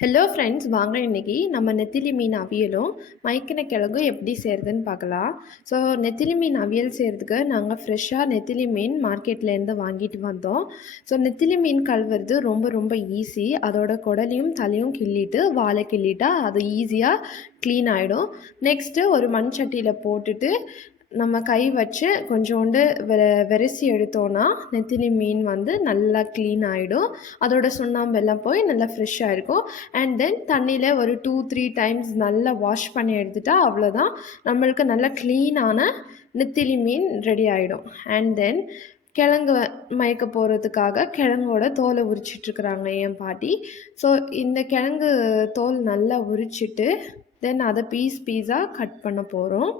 Hello friends வாங்க இன்னைக்கு நம்ம நெத்திலி மீன் அவியலும் மைக்கின கிழங்கும் எப்படி செய்கிறதுன்னு பார்க்கலாம். ஸோ நெத்திலி மீன் அவியல் செய்கிறதுக்கு நாங்கள் ஃப்ரெஷ்ஷாக நெத்திலி மீன் மார்க்கெட்லேருந்து வாங்கிட்டு வந்தோம். ஸோ நெத்திலி மீன் கழுவுறது ரொம்ப ரொம்ப ஈஸி அதோட குடலையும் தலையும் கிள்ளிட்டு வாழை கிள்ளிட்டால் அது ஈஸியாக க்ளீன் ஆகிடும் நெக்ஸ்ட்டு ஒரு மண் சட்டியில் போட்டுட்டு நம்ம கை வச்சு கொஞ்சோண்டு வெ வெரசி எடுத்தோன்னா நெத்திலி மீன் வந்து நல்லா க்ளீன் ஆகிடும் அதோட சுண்ணாம்பெல்லாம் போய் நல்லா ஃப்ரெஷ்ஷாக இருக்கும். அண்ட் தென் தண்ணியில் ஒரு டூ த்ரீ டைம்ஸ் நல்லா வாஷ் பண்ணி எடுத்துட்டா அவ்வளோதான். நம்மளுக்கு நல்லா க்ளீனான நெத்திலி மீன் ரெடி ஆகிடும் அண்ட் தென் கிழங்கு மயக்க போகிறதுக்காக கிழங்கோட தோலை உரிச்சிட்ருக்குறாங்க என் பாட்டி. ஸோ இந்த கிழங்கு தோல் நல்லா உரிச்சிட்டு தென் அதை பீஸ் பீஸாக கட் பண்ண போகிறோம்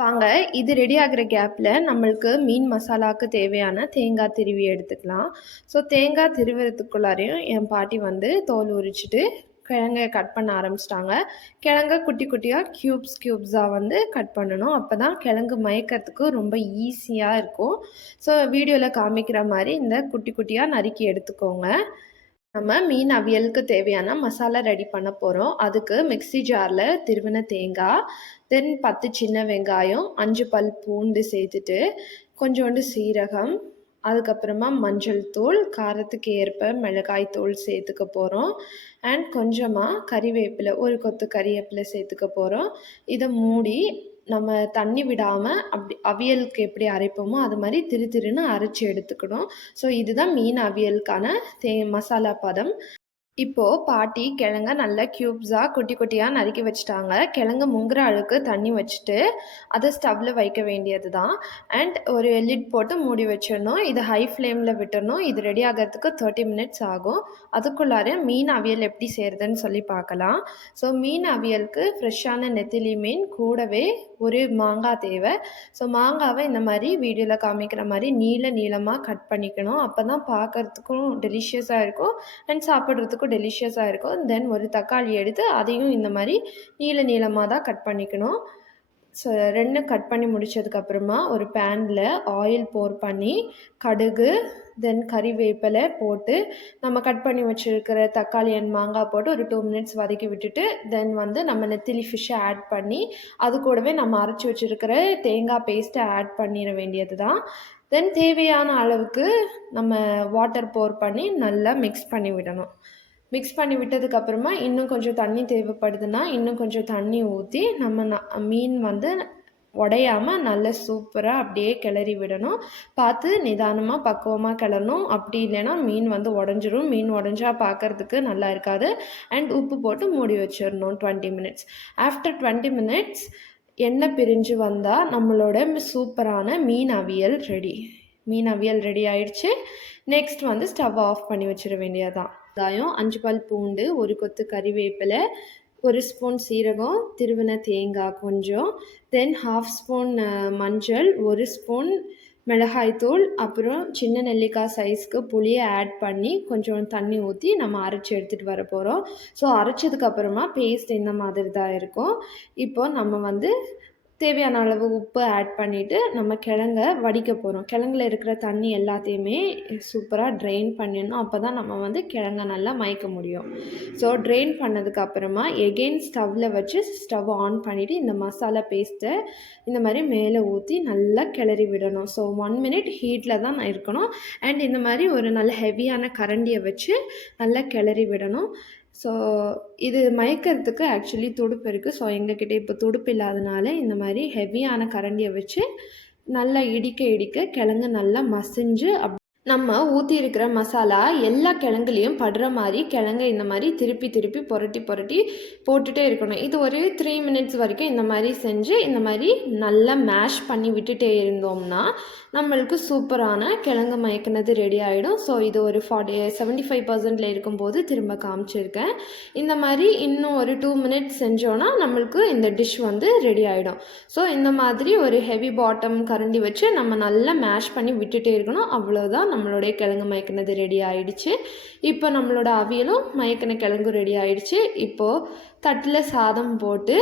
வாங்க இது ரெடி ஆகிற கேப்பில் நம்மளுக்கு மீன் மசாலாவுக்கு தேவையான தேங்காய் திருவி எடுத்துக்கலாம். ஸோ தேங்காய் திருவுறதுக்குள்ளாரையும் என் பாட்டி வந்து தோல் உரிச்சிட்டு கிழங்க கட் பண்ண ஆரம்பிச்சிட்டாங்க. கிழங்க குட்டி குட்டியாக க்யூப்ஸ் க்யூப்ஸாக வந்து கட் பண்ணணும். அப்போ தான் கிழங்கு மயக்கிறதுக்கு ரொம்ப ஈஸியாக இருக்கும். ஸோ வீடியோவில் காமிக்கிற மாதிரி இந்த குட்டி குட்டியாக நறுக்கி எடுத்துக்கோங்க. நம்ம மீன் அவியலுக்கு தேவையான மசாலா ரெடி பண்ண போகிறோம் அதுக்கு மிக்ஸி ஜாரில் திருவின தேங்காய் தென் பத்து சின்ன வெங்காயம் அஞ்சு பல் பூண்டு சேர்த்துட்டு கொஞ்சோண்டு சீரகம் அதுக்கப்புறமா மஞ்சள் தூள் காரத்துக்கு ஏற்ப மிளகாய் தூள் சேர்த்துக்க போகிறோம் அண்ட் கொஞ்சமாக கறிவேப்பிலை ஒரு கொத்து கறிவேப்பிலை சேர்த்துக்க போகிறோம் இதை மூடி நம்ம தண்ணி விடாமல் அப்படி அவியலுக்கு எப்படி அரைப்போமோ அது மாதிரி திரு திருன்னு அரைச்சி எடுத்துக்கணும் ஸோ இதுதான் மீன் அவியலுக்கான தே மசாலா பதம். இப்போது பாட்டி கிழங்க நல்லா க்யூப்ஸாக குட்டி குட்டியாக நறுக்கி வச்சுட்டாங்க. கிழங்கு முங்குற அளவுக்கு தண்ணி வச்சுட்டு அதை ஸ்டவ்வில் வைக்க வேண்டியது தான் அண்ட் ஒரு லிட் போட்டு மூடி வச்சிடணும். இது ஹை ஃப்ளேமில் விட்டுடணும். இது ரெடி ஆகிறதுக்கு தேர்ட்டி மினிட்ஸ் ஆகும். அதுக்குள்ளார மீன் அவியல் எப்படி செய்கிறதுன்னு சொல்லி பார்க்கலாம். ஸோ மீன் அவியலுக்கு ஃப்ரெஷ்ஷான நெத்திலி மீன் கூடவே ஒரு மாங்காய் தேவை. ஸோ மாங்காவை இந்த மாதிரி வீடியோவில் காமிக்கிற மாதிரி நீள நீளமாக கட் பண்ணிக்கணும். அப்போ தான் பார்க்குறதுக்கும் டெலிஷியஸாக இருக்கும். அண்ட் சாப்பிட்றதுக்கும் டெலிஷியஸாக இருக்கும். தென் ஒரு தக்காளி எடுத்து அதையும் இந்த மாதிரி நீள நீளமாக தான் கட் பண்ணிக்கணும். ஸோ ரெண்டும் கட் பண்ணி முடித்ததுக்கப்புறமா ஒரு பேனில் ஆயில் போர் பண்ணி கடுகு தென் கறிவேப்பிலை போட்டு நம்ம கட் பண்ணி வச்சுருக்கிற தக்காளி அண்ட் மாங்காய் போட்டு ஒரு டூ மினிட்ஸ் வதக்கி விட்டுட்டு தென் வந்து நம்ம நெத்திலி ஃபிஷ்ஷை ஆட் பண்ணி அது கூடவே நம்ம அரைச்சி வச்சுருக்கிற தேங்காய் பேஸ்ட்டை ஆட் பண்ணிட வேண்டியது தான். தென் தேவையான அளவுக்கு நம்ம வாட்டர் போர் பண்ணி நல்லா மிக்ஸ் பண்ணி விடணும். மிக்ஸ் பண்ணி விட்டதுக்கப்புறமா இன்னும் கொஞ்சம் தண்ணி தேவைப்படுதுன்னா இன்னும் கொஞ்சம் தண்ணி ஊற்றி நம்ம மீன் வந்து உடையாமல் நல்ல சூப்பராக அப்படியே கிளறி விடணும். பார்த்து நிதானமாக பக்குவமாக கிளறணும். அப்படி இல்லைன்னா மீன் வந்து உடஞ்சிரும். மீன் உடஞ்சா பார்க்குறதுக்கு நல்லா இருக்காது. அண்ட் உப்பு போட்டு மூடி வச்சிடணும் twenty minutes after twenty minutes எண்ணெய் பிரிஞ்சு வந்தால் நம்மளோட சூப்பரான மீன் அவியல் ரெடி மீன் அவியல் ரெடி ஆயிடுச்சு. நெக்ஸ்ட் வந்து ஸ்டவ் ஆஃப் பண்ணி வச்சிட வேண்டியதான் வெங்காயம் அஞ்சு பால் பூண்டு ஒரு கொத்து கறிவேப்பிலை ஒரு ஸ்பூன் சீரகம் திருவின தேங்காய் கொஞ்சம் தென் ஹாஃப் ஸ்பூன் மஞ்சள் ஒரு ஸ்பூன் மிளகாய்த்தூள் அப்புறம் சின்ன நெல்லிக்காய் சைஸ்க்கு புளியை ஆட் பண்ணி கொஞ்சம் தண்ணி ஊற்றி நம்ம அரைச்சி எடுத்துகிட்டு வர போகிறோம் ஸோ அரைச்சதுக்கப்புறமா பேஸ்ட் இந்த மாதிரி தான் இருக்கும். இப்போ நம்ம வந்து தேவையான அளவு உப்பு ஆட் பண்ணிவிட்டு நம்ம கிழங்க வடிக்க போகிறோம் கிழங்குல இருக்கிற தண்ணி எல்லாத்தையுமே சூப்பராக ட்ரெயின் பண்ணிடணும். அப்போ தான் நம்ம வந்து கிழங்க நல்லா மயக்க முடியும். ஸோ ட்ரெயின் பண்ணதுக்கப்புறமா எகெயின் ஸ்டவ்வில் வச்சு ஸ்டவ் ஆன் பண்ணிவிட்டு இந்த மசாலா பேஸ்ட்டை இந்த மாதிரி மேலே ஊற்றி நல்லா கிளறி விடணும். ஸோ ஒன் மினிட் ஹீட்டில் தான் இருக்கணும். அண்ட் இந்த மாதிரி ஒரு நல்ல ஹெவியான கரண்டியை வச்சு நல்லா கிளறி விடணும். ஸோ இது மயக்கிறதுக்கு ஆக்சுவலி துடுப்பு இருக்குது ஸோ எங்ககிட்ட இப்போ துடுப்பு இல்லாதனால இந்த மாதிரி ஹெவியான கரண்டியை வச்சு நல்லா இடிக்க இடிக்க கிழங்கு நல்லா மசிஞ்சு அப் நம்ம ஊற்றி இருக்கிற மசாலா எல்லா கிழங்குலேயும் படுற மாதிரி கிழங்கு இந்த மாதிரி திருப்பி திருப்பி புரட்டி புரட்டி போட்டுகிட்டே இருக்கணும். இது ஒரு த்ரீ மினிட்ஸ் வரைக்கும் இந்த மாதிரி செஞ்சு இந்த மாதிரி நல்லா மேஷ் பண்ணி விட்டுட்டே இருந்தோம்னா நம்மளுக்கு சூப்பரான கிழங்கு மயக்கினது ரெடி ஆகிடும் ஸோ இது ஒரு ஃபார்ட்டி செவன்ட்டி ஃபைவ் பர்சன்டில் இருக்கும்போது திரும்ப காமிச்சிருக்கேன். இந்த மாதிரி இன்னும் ஒரு டூ மினிட்ஸ் செஞ்சோன்னா நம்மளுக்கு இந்த டிஷ் வந்து ரெடி ஆகிடும் ஸோ இந்த மாதிரி ஒரு ஹெவி பாட்டம் கரண்டி வச்சு நம்ம நல்லா மேஷ் பண்ணி விட்டுட்டே இருக்கணும். அவ்வளோதான் நம்மளுடைய கிழங்கு மயக்கினது ரெடி ஆயிடுச்சு. இப்போ நம்மளோட அவியலும் மயக்கின கிழங்கும் ரெடி ஆயிடுச்சு. இப்போது தட்டில் சாதம் போட்டு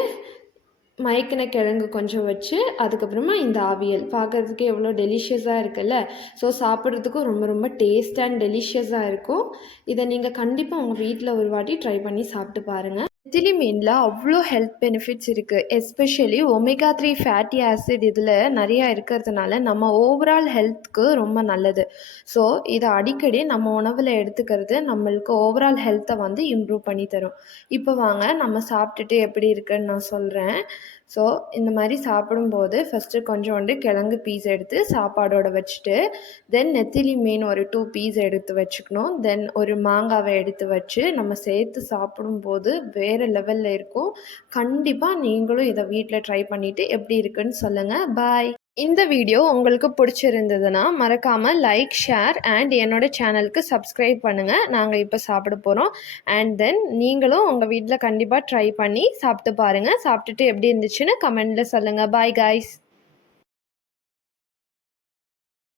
மயக்கின கிழங்கு கொஞ்சம் வச்சு அதுக்கப்புறமா இந்த ஆவியல் பார்க்குறதுக்கு எவ்வளோ டெலிஷியஸாக இருக்குல்ல? ஸோ சாப்பிட்றதுக்கும் ரொம்ப ரொம்ப டேஸ்ட் அண்ட் டெலிஷியஸாக இருக்கும். இதை நீங்கள் கண்டிப்பாக உங்கள் வீட்டில் ஒரு வாட்டி ட்ரை பண்ணி சாப்பிட்டு பாருங்கள் நெத்திலி மீனில் அவ்வளோ ஹெல்த் பெனிஃபிட்ஸ் இருக்குது especially omega three fatty acid இதில் நிறையா இருக்கிறதுனால நம்ம ஓவரால் ஹெல்த்துக்கு ரொம்ப நல்லது. ஸோ இதை அடிக்கடி நம்ம உணவில் எடுத்துக்கிறது நம்மளுக்கு ஓவரால் ஹெல்த்தை வந்து இம்ப்ரூவ் பண்ணி தரும். இப்போ வாங்க நம்ம சாப்பிட்டுட்டு எப்படி இருக்குன்னு நான் சொல்கிறேன் ஸோ இந்த மாதிரி சாப்பிடும்போது ஃபஸ்ட்டு கொஞ்சோண்டு கிழங்கு பீஸ் எடுத்து சாப்பாடோட வச்சுட்டு தென் நெத்திலி மீன் ஒரு டூ பீஸ் எடுத்து வச்சுக்கணும். தென் ஒரு மாங்காவை எடுத்து வச்சு நம்ம சேர்த்து சாப்பிடும்போது வேறு லெவலில் இருக்கும். கண்டிப்பாக நீங்களும் இதை வீட்டில் ட்ரை பண்ணிவிட்டு எப்படி இருக்குன்னு சொல்லுங்கள் பாய் இந்த வீடியோ உங்களுக்கு பிடிச்சிருந்ததுன்னா மறக்காமல் லைக் ஷேர் அண்ட் என்னோட சேனலுக்கு சப்ஸ்கிரைப் பண்ணுங்கள் நாங்கள் இப்போ சாப்பிட போகிறோம் அண்ட் தென் நீங்களும் உங்கள் வீட்டில் கண்டிப்பாக ட்ரை பண்ணி சாப்பிட்டு பாருங்கள் சாப்பிட்டுட்டு எப்படி இருந்துச்சுன்னு கமெண்டில் சொல்லுங்கள் பாய் காய்ஸ்